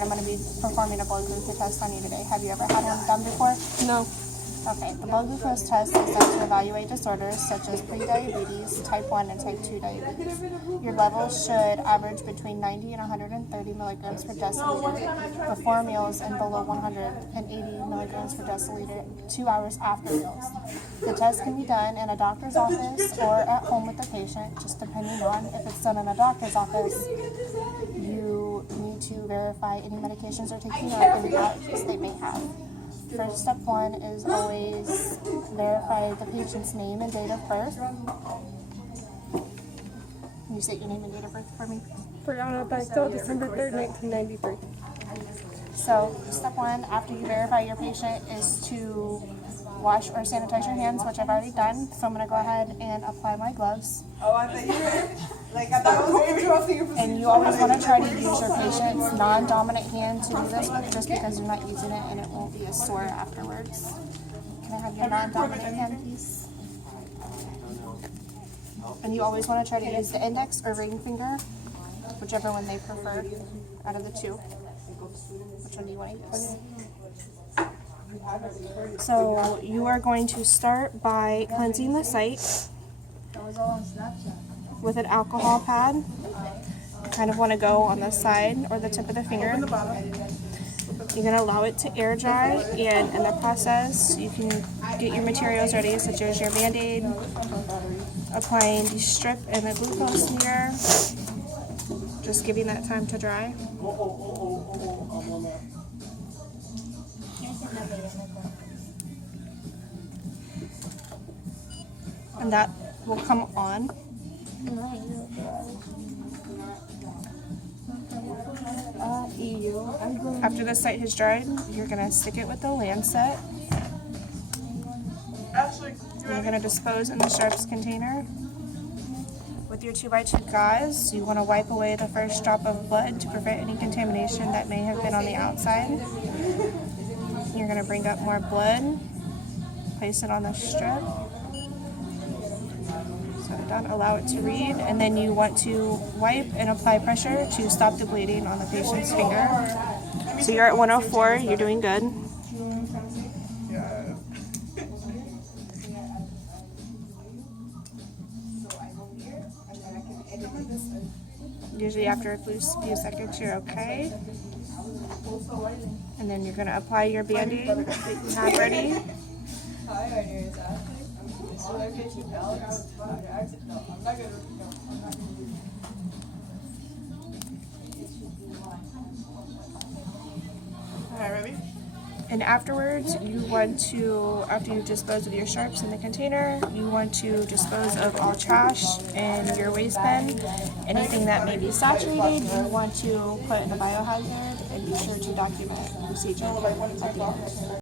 and I'm going to be performing a blood glucose test on you today. Have you ever had one done before? No. Okay, the blood glucose test is done to evaluate disorders such as prediabetes, type 1, and type 2 diabetes. Your levels should average between 90 and 130 milligrams per deciliter before meals and below 180 milligrams per deciliter 2 hours after meals. The test can be done in a doctor's office or at home with the patient, just depending on if it's done in a doctor's office. You need to verify any medications they're taking or any allergies they may have. First step one is always verify the patient's name and date of birth. Can you state your name and date of birth for me? Brianna Bechtel, December 3rd, 1993. So step one, after you verify your patient, is to wash or sanitize your hands, which I've already done. So I'm going to go ahead and apply my gloves. Oh, I thought you were like, I thought I was interrupting your procedure. And you always want to try to use your patient's non-dominant hand to do this with, just because you're not using it and it won't be as sore afterwards. Can I have your non-dominant hand, please? And you always want to try to use the index or ring finger, whichever one they prefer out of the two. Which one do you want to use? So you are going to start by cleansing the site with an alcohol pad. You kind of want to go on the side or the tip of the finger. You're going to allow it to air dry, and in the process you can get your materials ready, such as your Band-Aid, applying the strip and the glucose smear, just giving that time to dry. And that will come on. After the site has dried, you're going to stick it with the lancet. And you're going to dispose in the sharps container. With your 2x2 gauze, you want to wipe away the first drop of blood to prevent any contamination that may have been on the outside. You're going to bring up more blood, place it on the strip. So done, allow it to read, and then you want to wipe and apply pressure to stop the bleeding on the patient's finger. So you're at 104, you're doing good. Usually after a few seconds you're okay. And then you're going to apply your Band-Aid that you have ready. Alright, ready? And afterwards, you want to, after you've disposed of your sharps in the container, you want to dispose of all trash in your waste bin. Anything that may be saturated, you want to put in a biohazard, and be sure to document the procedure at the end.